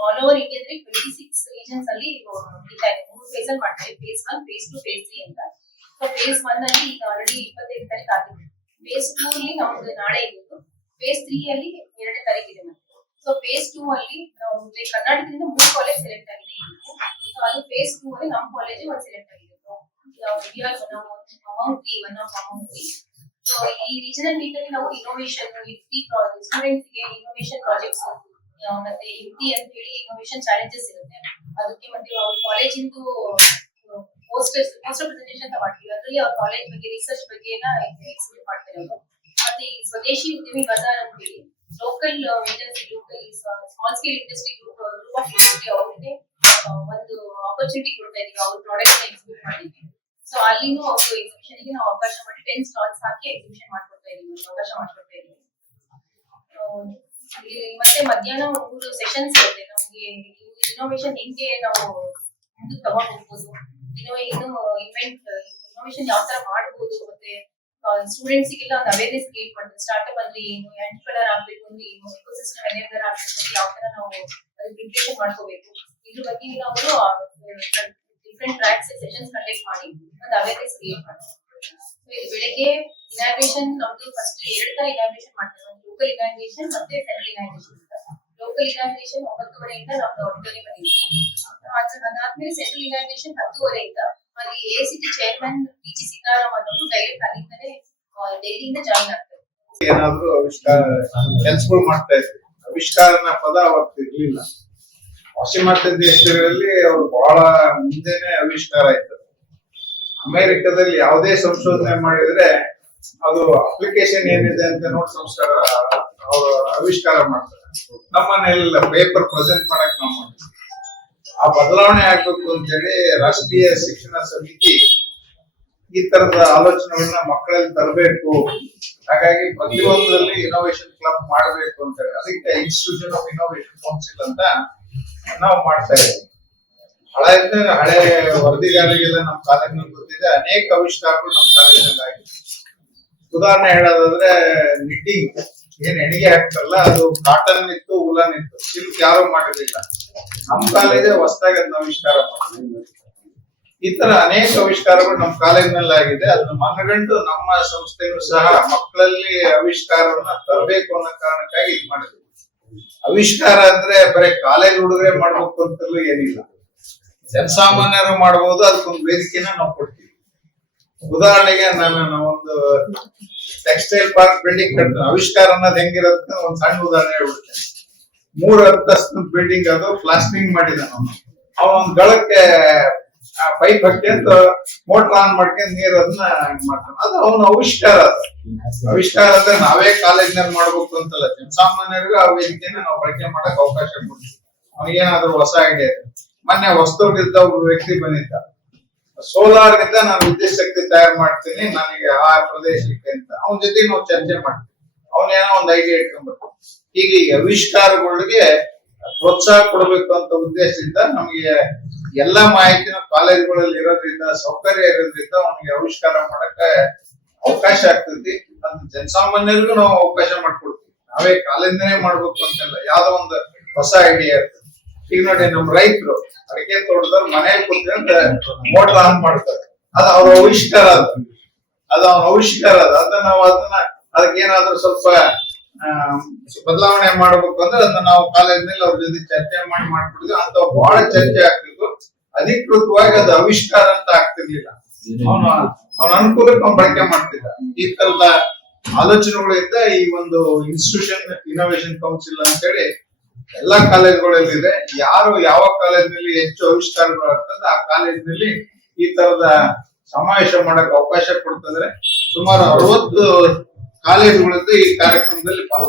All over ಇಂಡಿಯಾದಲ್ಲಿ twenty six regions ಅಲ್ಲಿ ಮೂರು ಫೇಸ್ ಅಲ್ಲಿ ಮಾಡ್ತಾರೆ. Phase one phase two phase three ಅಂತ. ಸೊ ಫೇಸ್ ಒನ್ ಅಲ್ಲಿ ಈಗ ಆಲ್ರೆಡಿ ಇಪ್ಪತ್ತೈದು ತಾರೀಕು ಆಗಿದೆ. ಫೇಸ್ ಟೂ ಅಲ್ಲಿ ನಮ್ದು ನಾಳೆ ಇರೋದು. ಫೇಸ್ ತ್ರೀ ಅಲ್ಲಿ ಎರಡನೇ ತಾರೀಕು ಇದೆ ಮತ್ತೆ ಸೊ ಫೇಸ್ ಟೂ ಅಲ್ಲಿ ನಾವು ಕರ್ನಾಟಕದಿಂದ ಮೂರು ಕಾಲೇಜ್ ಸೆಲೆಕ್ಟ್ ಆಗಿದೆ ಸೊ ಅದು ಫೇಸ್ ಟೂ ಅಲ್ಲಿ ನಮ್ಮ ಕಾಲೇಜ್ ಒಂದು ಸೆಲೆಕ್ಟ್ ಆಗಿದೆ amount one of amount so ಈ ರೀಜನಲ್ ಮೀಟ್ ಅಲ್ಲಿ ನಾವು ಯುಕ್ತಿ ಸ್ಟೂಡೆಂಟ್ಸ್ಗೆ ಇನೋವೇಷನ್ ಪ್ರಾಜೆಕ್ಟ್ಸ್ ಮತ್ತೆ ಯುಕ್ತಿ ಅಂತ ಹೇಳಿ ಇನೋವೇಷನ್ ಚಾಲೆಂಜಸ್ ಇರುತ್ತೆ ಅದಕ್ಕೆ ಮತ್ತೆ ಅವ್ರ ಕಾಲೇಜಿಂದು ಪೋಸ್ಟರ್ಸ್ ಪೋಸ್ಟರ್ ಪ್ರೆಸೆಂಟೇಷನ್ ಅಂತ ಮಾಡ್ತೀವಿ ಅದರಲ್ಲಿ ಅವ್ರ ಕಾಲೇಜ್ ಬಗ್ಗೆ ರಿಸರ್ಚ್ ಬಗ್ಗೆ ಎಕ್ಸಿಬಿಟ್ ಮಾಡ್ತಾರೆ ಅವರು ಮತ್ತೆ ಈ ಸ್ವದೇಶಿ ಉದ್ಯಮಿ ಬಜಾರ್ ಅಂತ ಹೇಳಿ local ವೇಜನ್ಸಿ local small scale industry group group of industry ಅವ್ರಿಗೆ ಆ, ಒಂದು ಆಪರ್ಚುನಿಟಿ ಕೊಡ್ತಾ ಇದೀವಿ ಅವ್ರ ಪ್ರಾಡಕ್ಟ್ ಎಕ್ಸಿಬಿಟ್ ಮಾಡಿದ್ವಿ ಸೊ ಅಲ್ಲಿನೂ ಅವರು ಎಕ್ಸಿಬಿಷನ್ಗೆ ನಾವು ಅವಕಾಶ ಮಾಡಿ ಟೆನ್ ಸ್ಟಾಲ್ಸ್ ಹಾಕಿ ಎಕ್ಸಿಬಿಷನ್ ಮಾಡ್ಕೊಡ್ತಾ ಇದೀವಿ ಒಂದು ಅವಕಾಶ ಮಾಡ್ಕೊಡ್ತಾ ಇದೀವಿ ಆ, ಇಲ್ಲಿ ಮತ್ತೆ ಮಧ್ಯಾಹ್ನ ಮೂರು ಸೆಷನ್ಸ್ ಇರುತ್ತೆ. ನಮಗೆ ಇನೋವೇಷನ್ ಹೆಂಗೆ ನಾವು ಮುಂದಕ್ಕೆ ತಗೊಂಡು ಹೋಗ್ಬೋದು ಇನ್ನು ಏನು ಇನ್ವೆಂಟ್ ಇನೋವೇಷನ್ ಯಾವ ತರ ಮಾಡ್ಬೋದು ಮತ್ತೆ ಸ್ಟೂಡೆಂಟ್ಸ್ ಗೆಲ್ಲ ಒಂದು ಅವೇರ್ನೆಸ್ ಕ್ರಿಯೇಟ್ ಮಾಡಿದ್ರೆ ಸ್ಟಾರ್ಟ್ಅಪ್ ಅಂದ್ರೆ ಏನು ಎಂಟರ್ಪ್ರನರ್ ಆಗ್ಬೇಕು ಅಂದ್ರೆ ಏನು ಎಕೋಸಿಸ್ಟಮ್ ಎನೇಬಲರ್ ಆಗ್ಬೇಕು ಅಂದ್ರೆ ಯಾವ ತರ ನಾವು ಪ್ರಿಪರೇಷನ್ ಮಾಡ್ಕೋಬೇಕು. ಇದ್ರ ಬಗ್ಗೆ ನಾವು ಡಿಫ್ರೆಂಟ್ ಟ್ರ್ಯಾಕ್ಸ್ ಸೆಷನ್ಸ್ ಕಂಡಕ್ಟ್ ಮಾಡಿ ಒಂದು ಅವೇರ್ನೆಸ್ ಕ್ರಿಯೇಟ್ ಮಾಡ್ತೀವಿ ಬೆಳಿಗ್ಗೆ ಇನಾಗ್ರೇಷನ್ ನಮ್ದು ಫಸ್ಟ್ ಎರಡು ತರ ಇನಾಗ್ರೇಷನ್ ಮಾಡ್ತಾರೆ ಒಂದು ಲೋಕಲ್ ಇನಾಗ್ರೇಷನ್ ಮತ್ತೆ ಸೆಂಟ್ರಲ್ ಇನಾಗ್ರೇಷನ್ ಲೋಕಲ್ ಇನಾಗ್ರೇಷನ್ ಒಂಬತ್ತುವರೆಯಿಂದ ನಮ್ದು ಆಡಿಟೋರಿಯಂ ಅಲ್ಲಿ ಅದಾದ್ಮೇಲೆ ಸೆಂಟ್ರಲ್ ಇನಾಗ್ರೇಷನ್ ಹತ್ತುವರೆಯಿಂದ ಅಲ್ಲಿ A C T chairman P G Sitaram ಅನ್ನೋರು ಡೈರೆಕ್ಟ್ ಅಲ್ಲಿಂದಲೇ ಡೆಲ್ಲಿಯಿಂದ ಜಾಯಿನ್ ಆಗ್ತದೆ ಏನಾದ್ರು ಆವಿಷ್ಕಾರ, ಕೆಲಸಗಳು ಮಾಡ್ತಾ ಇದ್ರು. ಆವಿಷ್ಕಾರನ ಪದ ಅವತ್ತು ಇರ್ಲಿಲ್ಲ. ಪಾಶ್ಚಿಮಾತ್ಯ ದೇಶಗಳಲ್ಲಿ ಅವ್ರು ಬಹಳ ಮುಂದೆನೆ ಆವಿಷ್ಕಾರ ಆಯ್ತು ಅಮೆರಿಕದಲ್ಲಿ ಯಾವುದೇ ಸಂಶೋಧನೆ ಮಾಡಿದ್ರೆ ಅದು ಅಪ್ಲಿಕೇಶನ್ ಏನಿದೆ ಅಂತ ನೋಡಿ ಸಂಸ್ಕಾರ ಅವರು ಆವಿಷ್ಕಾರ ಮಾಡ್ತಾರೆ. ನಮ್ಮನ್ನೆಲ್ಲ ಪೇಪರ್ ಪ್ರೆಸೆಂಟ್ ಮಾಡಕ್ ನಾವು ಮಾಡ್ತೀವಿ. ಆ ಬದಲಾವಣೆ ಆಗ್ಬೇಕು ಅಂತೇಳಿ ರಾಷ್ಟ್ರೀಯ ಶಿಕ್ಷಣ ಸಮಿತಿ ಈ ತರದ ಆಲೋಚನೆಗಳನ್ನ ಮಕ್ಕಳಲ್ಲಿ ತರಬೇಕು. ಹಾಗಾಗಿ ಪ್ರತಿಯೊಂದರಲ್ಲಿ ಇನೋವೇಷನ್ ಕ್ಲಬ್ ಮಾಡಬೇಕು ಅಂತ ಅದಕ್ಕೆ ಇನ್ಸ್ಟಿಟ್ಯೂಷನ್ ಆಫ್ ಇನೋವೇಷನ್ ಕೌನ್ಸಿಲ್ ಅಂತ ನಾವು ಮಾಡ್ತಾ ಇದ್ದೀವಿ. ಹಳೆ ಹಳೆ ವರದಿಗಾರರಿಗೆಲ್ಲ ನಮ್ಮ ಕಾಲೇಜಿನಲ್ಲಿ ಗೊತ್ತಿದೆ. ಅನೇಕ ಆವಿಷ್ಕಾರಗಳು ನಮ್ಮ ಕಾಲೇಜಿನಲ್ಲಿ ಆಗಿದೆ ಉದಾಹರಣೆ ಹೇಳೋದಾದ್ರೆ ನಿಟ್ಟಿಂಗ್ ಏನ್ ಹೆಣಿಗೆ ಹಾಕ್ತಾರಲ್ಲ, ಅದು ಕಾಟನ್ ಇತ್ತು ಉಲನ್ ಇತ್ತು ಸಿಲ್ಕ್ ಯಾರು ಮಾಡಿರ್ಲಿಲ್ಲ. ನಮ್ಮ ಕಾಲೇಜೇ ಹೊಸದಾಗಿ ಅದನ್ನ ಆವಿಷ್ಕಾರ ಈ ತರ ಅನೇಕ ಆವಿಷ್ಕಾರಗಳು ನಮ್ಮ ಕಾಲೇಜಿನಲ್ಲಿ ಆಗಿದೆ. ಅದನ್ನ ಮನಗಂಡು ನಮ್ಮ ಸಂಸ್ಥೆಯೂ ಸಹ ಮಕ್ಕಳಲ್ಲಿ ಆವಿಷ್ಕಾರವನ್ನ ತರಬೇಕು ಅನ್ನೋ ಕಾರಣಕ್ಕಾಗಿ ಇದು ಮಾಡಿದ್ವಿ. ಆವಿಷ್ಕಾರ ಅಂದ್ರೆ ಬರೀ ಕಾಲೇಜ್ ಹುಡುಗರೆ ಮಾಡ್ಬೇಕು ಅಂತಲೂ ಏನಿಲ್ಲ. ಜನಸಾಮಾನ್ಯರು ಮಾಡಬಹುದು ಅದಕ್ಕೊಂದು ವೇದಿಕೆನ ನಾವು ಕೊಡ್ತೀವಿ. ಉದಾಹರಣೆಗೆ ನಾನು ಒಂದು ಟೆಕ್ಸ್ಟೈಲ್ ಪಾರ್ಕ್ ಬಿಲ್ಡಿಂಗ್ ಕಟ್ಟ ಆವಿಷ್ಕಾರ ಅನ್ನೋದು ಹೆಂಗಿರುತ್ತೆ ಒಂದ್ ಸಣ್ಣ ಉದಾಹರಣೆ ಹೇಳ್ಬಿಡ್ತೇನೆ. ಮೂರು ಅಂತಸ್ತ ಬಿಲ್ಡಿಂಗ್ ಅದು ಪ್ಲಾಸ್ಟಿಂಗ್ ಮಾಡಿದ ಅವನು ಅವನ್ ಗಳಕ್ಕೆ ಪೈಪ್ ಹಾಕ್ಯಂತ ಮೋಟರ್ ಆನ್ ಮಾಡ್ಕೊಂಡ್ ನೀರ್ ಅದನ್ನ ಮಾಡ್ತಾನೆ. ಅದು ಅವನ ಆವಿಷ್ಕಾರ ಅದು. ಆವಿಷ್ಕಾರ ಅಂದ್ರೆ ನಾವೇ ಕಾಲೇಜ್ನಲ್ಲಿ ಮಾಡ್ಬೇಕು ಅಂತಲ್ಲ. ಜನಸಾಮಾನ್ಯರಿಗೂ ಆ ವೇದಿಕೆನ ನಾವು ಬಳಕೆ ಮಾಡಕ್ ಅವಕಾಶ ಕೊಡ್ತೀವಿ. ಅವನಿಗೇನಾದ್ರೂ ಹೊಸ ಐಡಿಯಾ ಮೊನ್ನೆ ಹೊಸದವ್ರಿದ್ದ ಒಬ್ಬ ವ್ಯಕ್ತಿ ಬಂದಿದ್ದ. ಸೋಲಾರ್ನಿಂದ ನಾನು ವಿದ್ಯುತ್ ಶಕ್ತಿ ತಯಾರು ಮಾಡ್ತೀನಿ, ನನಗೆ ಆ ಪ್ರದೇಶಕ್ಕೆ ಅಂತ. ಅವನ ಜೊತೆ ನಾವು ಚರ್ಚೆ ಮಾಡ್ತೀವಿ. ಅವನೇನೋ ಒಂದು ಐಡಿಯಾ ಇಟ್ಕೊಂಡ್ಬರ್ತಾನೆ ಹೀಗೆ ಈ ಆವಿಷ್ಕಾರಗಳಿಗೆ ಪ್ರೋತ್ಸಾಹ ಕೊಡಬೇಕು ಅಂತ ಉದ್ದೇಶದಿಂದ ನಮಗೆ ಎಲ್ಲಾ ಮಾಹಿತಿನ ಕಾಲೇಜುಗಳಲ್ಲಿ ಇರೋದ್ರಿಂದ, ಸೌಕರ್ಯ ಇರೋದ್ರಿಂದ ಅವನಿಗೆ ಆವಿಷ್ಕಾರ ಮಾಡಕ್ಕೆ ಅವಕಾಶ ಆಗ್ತೈತಿ. ಅದು ಜನಸಾಮಾನ್ಯರಿಗೂ ನಾವು ಅವಕಾಶ ಮಾಡ್ಕೊಡ್ತೀವಿ. ನಾವೇ ಕಾಲೇಜಿನೇ ಮಾಡ್ಬೇಕು ಅಂತಲ್ಲ, ಯಾವ್ದೋ ಒಂದು ಹೊಸ ಐಡಿಯಾ ಇರ್ತದೆ. ಈಗ ನೋಡಿ ನಮ್ ರೈತರು, ಅಡಿಕೆ ತೋಟದವ್ರು ಮನೇಲಿ ಕುತ್ಕೊಂಡು ಮೋಟರ್ ಆನ್ ಮಾಡ್ತಾರೆ. ಅದು ಅವ್ರ ಆವಿಷ್ಕಾರ ಅದು ಅದು ಅವ್ರ ಆವಿಷ್ಕಾರ ಅದು ಅದನ್ನ ನಾವು ಅದನ್ನ ಅದಕ್ಕೆ ಏನಾದ್ರೂ ಸ್ವಲ್ಪ ಬದಲಾವಣೆ ಮಾಡ್ಬೇಕು ಅಂದ್ರೆ ಅದನ್ನ ನಾವು ಕಾಲೇಜಿನಲ್ಲಿ ಅವ್ರ ಜೊತೆ ಚರ್ಚೆ ಮಾಡಿ ಮಾಡ್ಬಿಡಿದ್ವಿ ಅಂತ ಬಹಳ ಚರ್ಚೆ ಆಗ್ತಿತ್ತು. ಅಧಿಕೃತವಾಗಿ ಅದು ಆವಿಷ್ಕಾರ ಅಂತ ಆಗ್ತಿರ್ಲಿಲ್ಲ. ಅವನು, ಅವನ ಅನುಕೂಲಕ್ಕೆ ಅವ್ನು ಬಳಕೆ ಮಾಡ್ತಿದ್ದ. ಈ ತರದ ಆಲೋಚನೆಗಳಿಂದ ಈ ಒಂದು ಇನ್ಸ್ಟಿಟ್ಯೂಷನ್ ಇನೋವೇಷನ್ ಕೌನ್ಸಿಲ್ ಅಂತೇಳಿ ಎಲ್ಲಾ ಕಾಲೇಜುಗಳಲ್ಲಿ ಇದೆ ಯಾರು ಯಾವ ಕಾಲೇಜಿನಲ್ಲಿ ಹೆಚ್ಚು ಆವಿಷ್ಕಾರಗಳು ಆಗ್ತದೆ ಆ ಕಾಲೇಜಿನಲ್ಲಿ ಈ ತರದ ಸಮಾವೇಶ ಮಾಡಕ್ ಅವಕಾಶ ಕೊಡ್ತಂದ್ರೆ ಸುಮಾರು ಅರವತ್ತು ಕಾಲೇಜುಗಳಿಂದ ಈ ಕಾರ್ಯಕ್ರಮದಲ್ಲಿ ಪಾಲ್ಗೊಂಡಿದ್ದಾರೆ